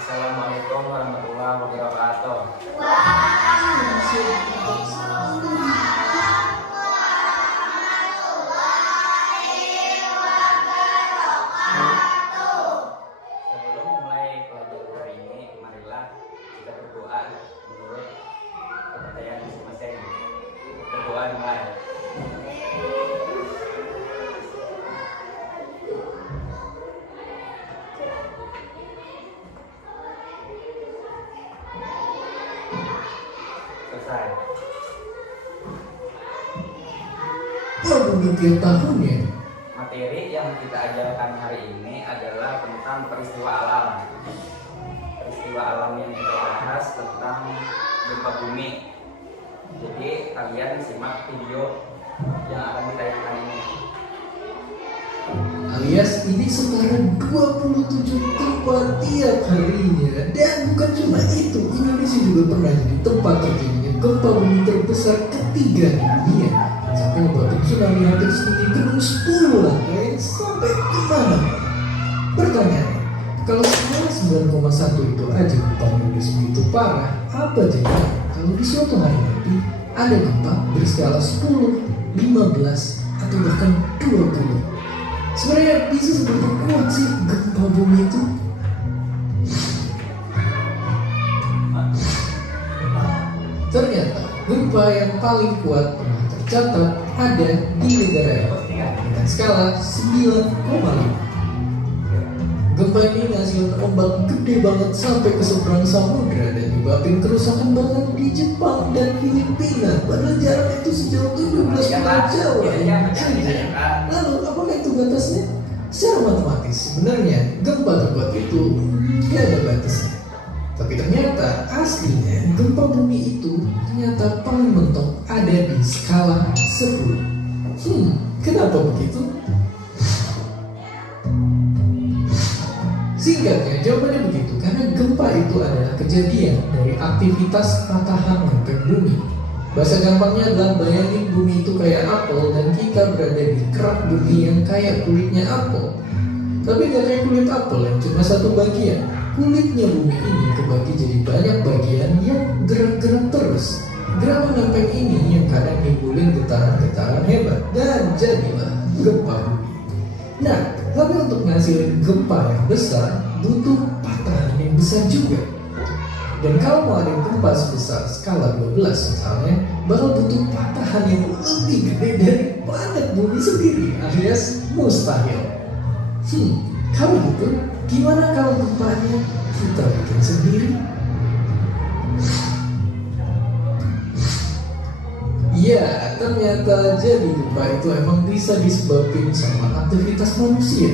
Assalamualaikum warahmatullahi wabarakatuh. Sebelum mulai pelajaran hari ini, marilah kita berdoa menurut kepercayaan masing-masing. Berdoa dimulai. Selesai. Tiap tahunnya. Materi yang kita ajarkan hari ini adalah tentang peristiwa alam. Peristiwa alam yang kita bahas tentang gempa bumi. Jadi kalian simak video yang akan ditayangkan ini. Alias ini sekarang 27 gempa tiap harinya. Dan bukan cuma itu, Indonesia juga pernah jadi tempat terjadinya gempa bumi terbesar ketiga di dunia. Sampai membuat tsunami hampir setinggi gedung 10 lantai sampai kemana? Pertanyaan, kalau skala 9,1 itu aja gempanya udah segitu parah, apa jadi kalau di suatu hari nanti ada gempa berskala 10, 15, atau bahkan 20? Sebenarnya bisa seberapa kuat sih gempa bumi itu? Ternyata gempa yang paling kuat pernah tercatat ada di negara Eropa dengan skala 9,5. Gempa ini menghasilkan ombak gede banget sampai ke seberang samudra dan menyebabkan kerusakan banget di Jepang dan Filipina. Padahal jarak itu sejauh 17 mil jauh saja. Lalu apakah itu batasnya? Secara matematis sebenarnya gempa terkuat itu tidak ada batasnya. Tapi ternyata aslinya gempa bumi itu ternyata paling mentok ada di skala 10. Kenapa begitu? Singkatnya jawabannya begitu karena gempa itu adalah kejadian dari aktivitas patahan lempeng bumi. Bahasa gampangnya adalah bayangin bumi itu kayak apel dan kita berada di kerak bumi yang kayak kulitnya apel. Tapi gak kayak kulit apel yang cuma satu bagian. Kulitnya bumi ini kebagi jadi banyak bagian yang gerak-gerak terus. Gerakan lempeng ini yang kadang nimbulin getaran-getaran hebat dan jadilah gempa bumi. Nah, tapi untuk menghasilkan gempa yang besar butuh patahan yang besar juga. Dan kalau mau ada gempa sebesar skala 12 misalnya, bakal butuh patahan yang lebih gede dari planet bumi sendiri, alias mustahil. Kalau gitu, gimana kalau gempanya kita bikin sendiri? Ya, ternyata jadi gempa itu emang bisa disebabkan sama aktivitas manusia.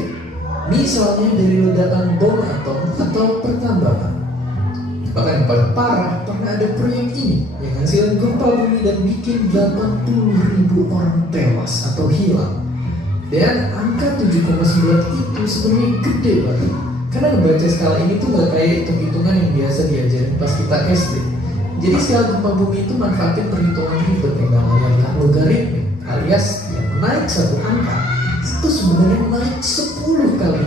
Misalnya dari ledakan bom atom atau pertambangan. Bahkan yang paling parah, pernah ada proyek ini yang menghasilkan gempa bumi dan bikin 80.000 orang tewas atau hilang. Dan angka 7,9 itu sebenarnya gede banget. Karena ngebaca skala ini tuh gak kayak hitung-hitungan yang biasa diajarin pas kita SD. Jadi skala gempa bumi itu manfaatin perhitungan ribet yang namanya logaritmik, alias yang naik satu angka itu sebenarnya naik 10 kali.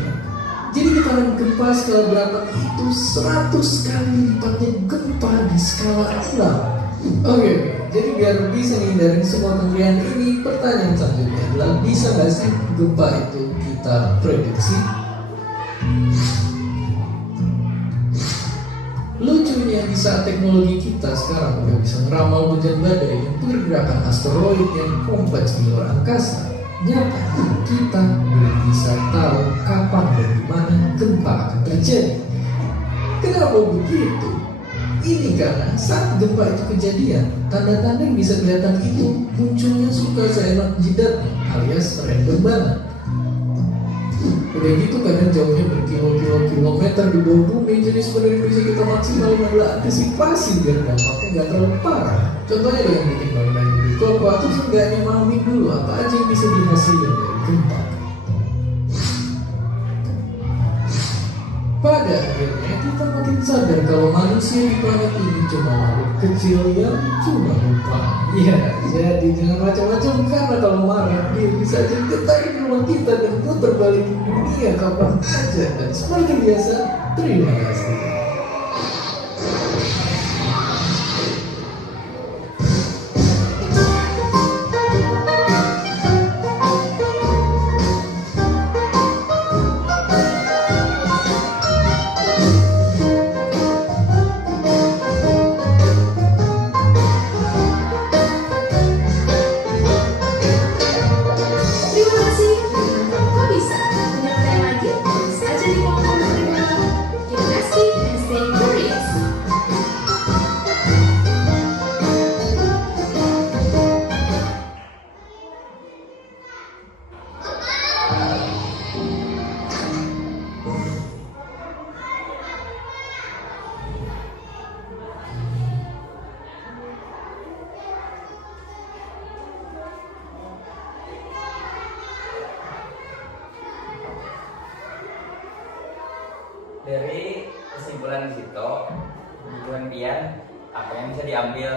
Jadi getaran gempa skala berapa itu 100 kali lipatnya gempa di skala 6. Oke, jadi biar bisa menghindarin semua kemeriahan ini, pertanyaan selanjutnya adalah bisa nggak sih gempa itu kita prediksi? Lucunya di saat teknologi kita sekarang udah bisa ngeramal hujan badai dan pergerakan asteroid yang kompleks di luar angkasa, nyata kita belum bisa tahu kapan dan di mana gempa akan terjadi. Kenapa begitu? Ini karena saat gempa itu kejadian, tanda-tanda yang bisa kelihatan itu munculnya suka seenak jidat alias random banget. Udah gitu kadang jauhnya berkilo-kilometer di bawah bumi. Jadi sebenarnya bisa kita maksimalin adalah antisipasi biar dampaknya gak terlalu parah. Contohnya dengan bikin bangunan di kokoh atau seenggaknya mahamin dulu apa aja yang bisa dihasilkan dari gempa. Pada akhirnya kita makin sadar kalau manusia di planet ini cuma makhluk kecil yang cuma lupa. Iya, jadi jangan macam-macam karena kalau marah dia bisa aja getarin rumah kita dan putar balik dunia kapan aja. Dan seperti biasa, terima kasih. kesimpulan di situ, kebutuhan pian apa yang bisa diambil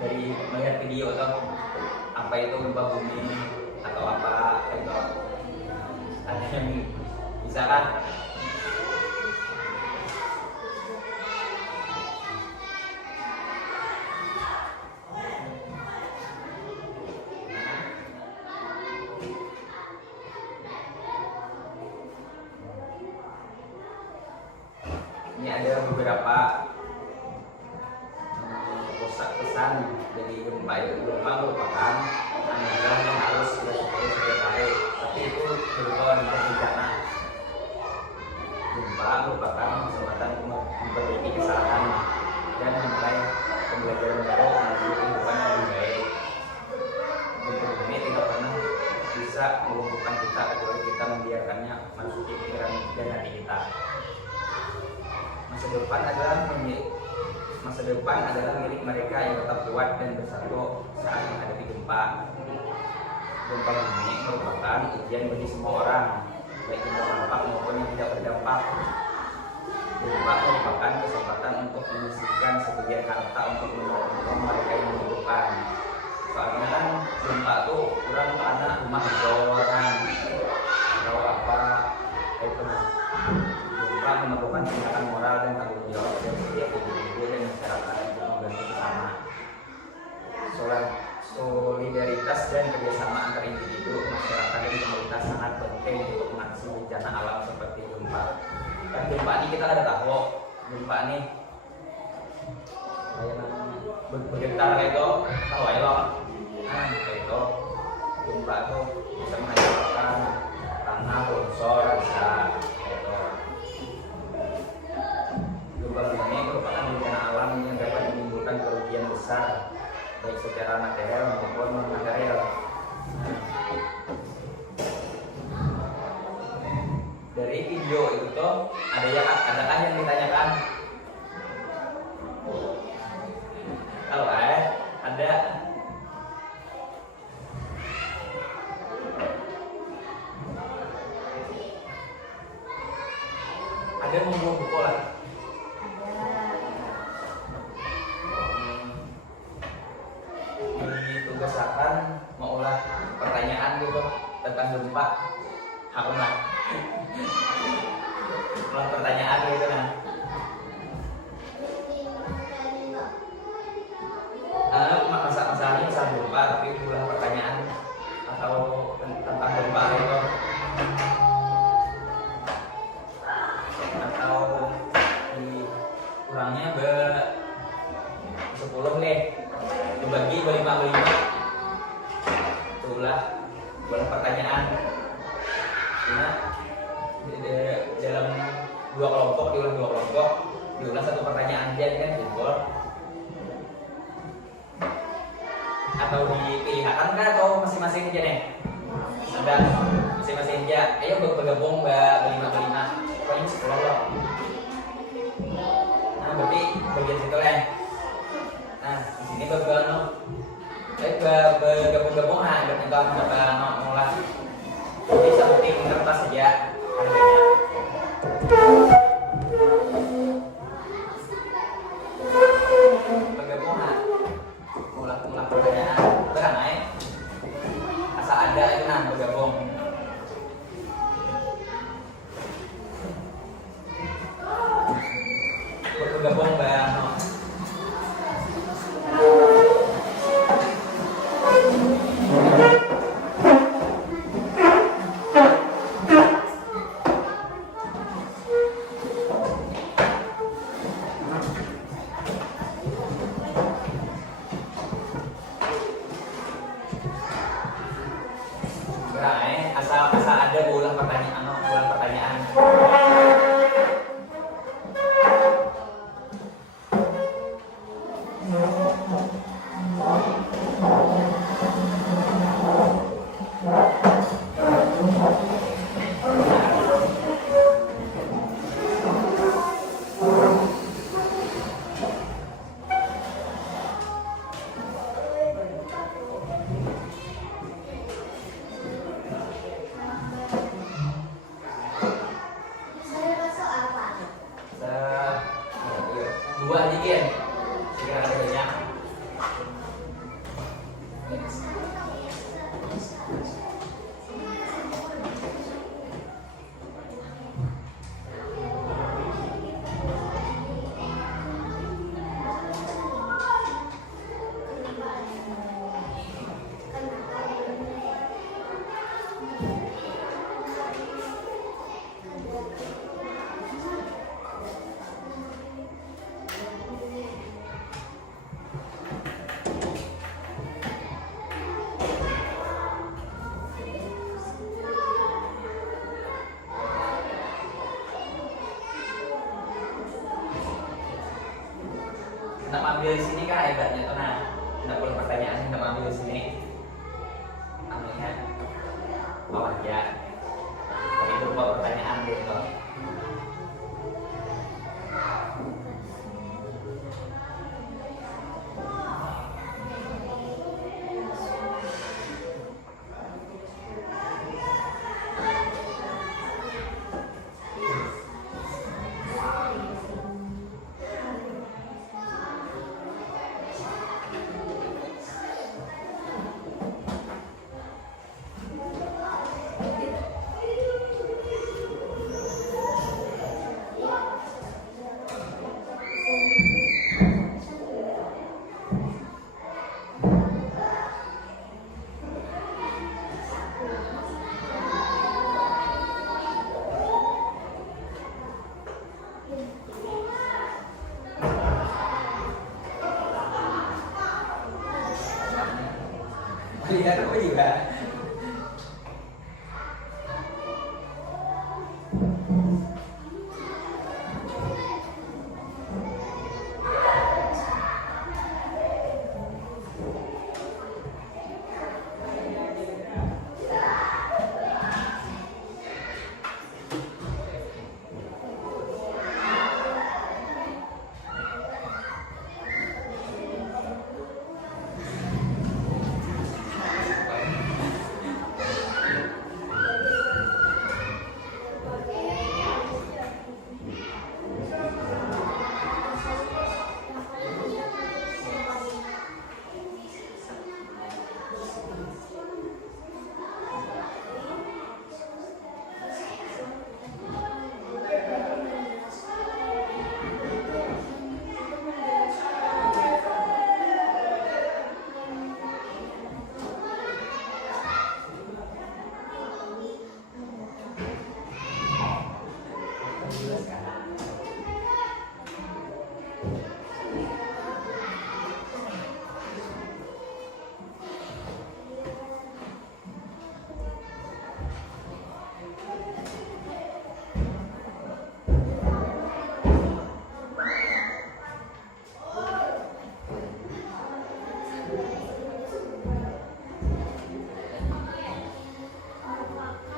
dari melihat video atau apa itu gempa bumi atau apa itu, ada yang bisa kan? Ini ada beberapa pesan dari gempa itu. Gempa merupakan anugerah yang harus setiap hari, tapi itu berupa bencana. Gempa merupakan kesempatan untuk memperbaiki kesalahan dan memulai pembelajaran baru menuju kehidupan yang lebih baik. Gempa ini tidak pernah bisa melumpuhkan kita kecuali kita membiarkannya masuk ke pikiran dan hati kita. Masa depan adalah milik mereka yang tetap kuat dan bersatu saat menghadapi gempa. Gempa bumi merupakan ujian bagi semua orang, baik yang berdampak maupun yang tidak berdampak. Gempa merupakan kesempatan untuk menyisihkan sebagian harta untuk menolong mereka yang membutuhkan. Soalnya kan gempa tuh kurang karena rumah orang atau apa itu. Gempa memerlukan tindakan moral dan tanggung jawab dari setiap individu dan masyarakat untuk membantu bersama. Solidaritas dan kerjasama antar individu, masyarakat dan pemerintah sangat penting untuk mengatasi bencana alam seperti gempa. Dan gempa ini kita ada tahu, gempa ini bergetar kayak itu, tahu ya loh. Nah kayak itu, gempa itu bisa menghancurkan tanah, longsor, bisa kayak itu. Gempa bumi merupakan bencana alam yang dapat menimbulkan kerugian besar baik secara material maupun non-material. Dari video itu tuh adakah yang ditanyakan? Kalau ada. Ada membuat buku lah. Ditugaskan mengolah pertanyaan gitu tentang gempa, aku lah olah pertanyaan gitu nah. Masalahnya masalah gempa tapi olah pertanyaan atau tentang gempa gitu, atau kurangnya 10 nih dibagi 5 itulah buat pertanyaan. Nah, dalam 2 kelompok diulas 1 pertanyaan aja kan gitu. Atau dipilihkan kan atau masing-masing aja nih? Ada masing-masing aja. Ayo bergabung berlima. Paling 10 loh. Nah, berarti bagian situ lah. Nah, di sini bergabung nah, dapat mengolah. Jadi satu tim kertas saja harganya. Bergabung nah, mengolah pertanyaan. Beran naik. Asal ada itu nah bergabung. Bergabung bang. Asal ada ulang pertanyaan. 2 aja Gen. Segera ada banyak. Nak ambil di sini kan hebatnya tuh nah. Nak pulang pertanyaan nak ambil di sini. Ambilnya bawah ya. Tapi itu buat pertanyaan gitu. Lihat apa juga.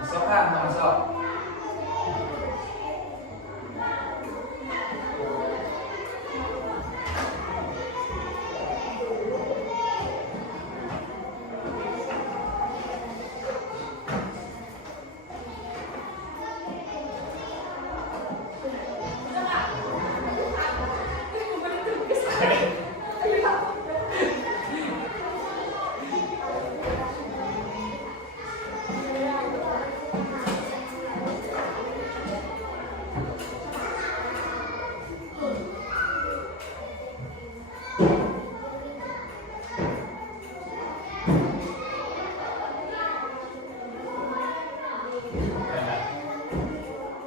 Masuk kan, masuk.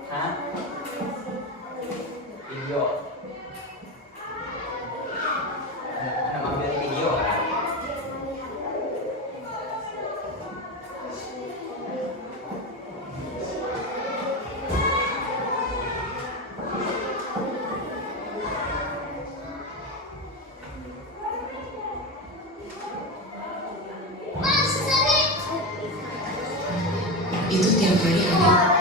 Hah? Video. Nak ambil video kan? Itu tiap hari ada.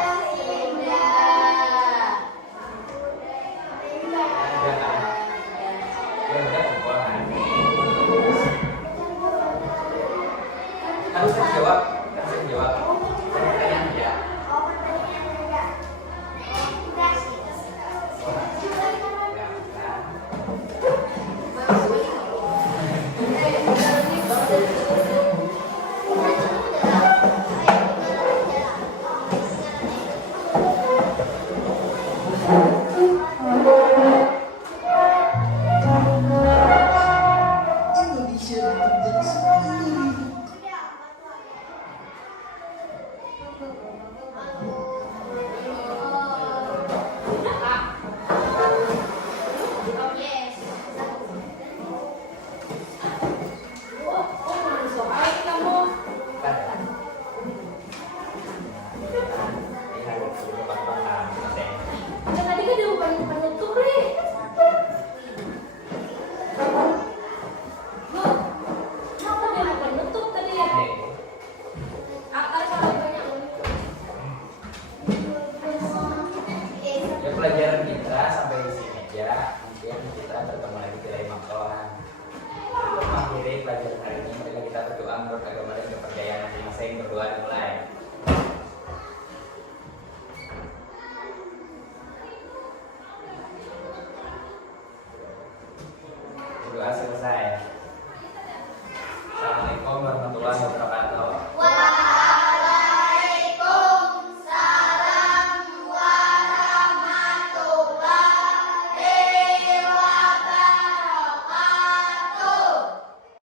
sering berdoa dimulai. Doa selesai. Assalamualaikum warahmatullahi wabarakatuh.